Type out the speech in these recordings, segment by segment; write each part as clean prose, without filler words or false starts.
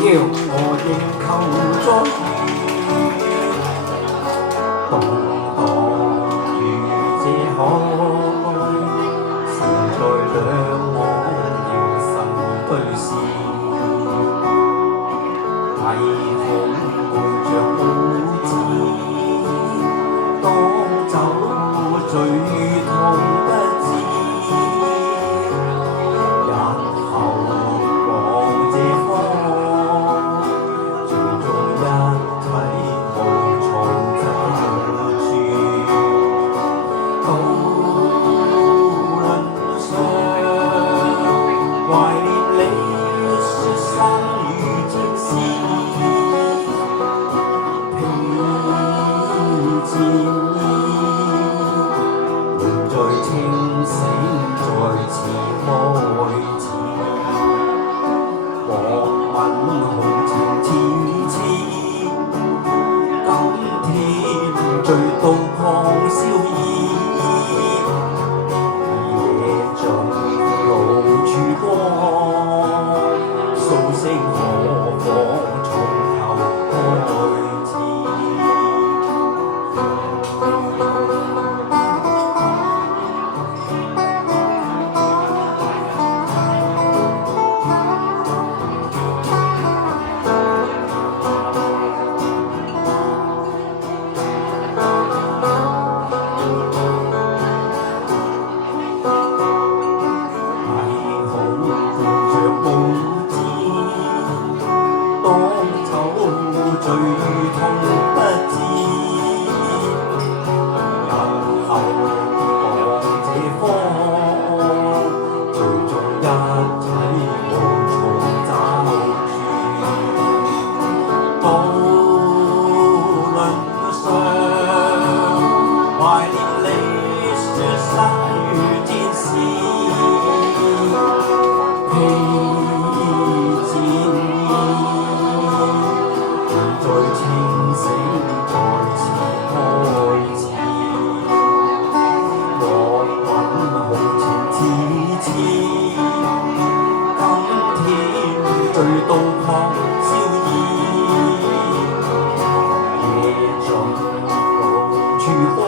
叫我應求遭遇，動盪如這海，善在兩岸凝神對視，唯恐換着報紙，當走最痛不知。清醒在此開始，黃吻紅情似刺，今天醉到狂笑意，夜盡路曙光，蘇醒何妨從頭開始。最痛不知，日後望這方，最終一切無從找住。渡輪上，懷念你說生如天使，披戰衣。再清醒在此開始，黃吻紅情似刺，今天醉到狂笑意，夜盡路曙光，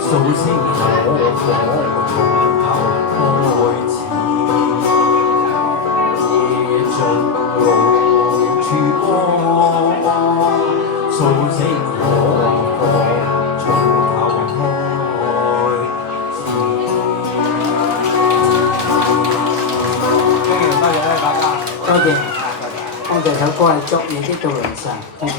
蘇醒何妨從頭開始，夜盡路曙光，蘇醒何妨從頭開始。多謝大家，多謝首歌係作嘢的杜良辰，多謝。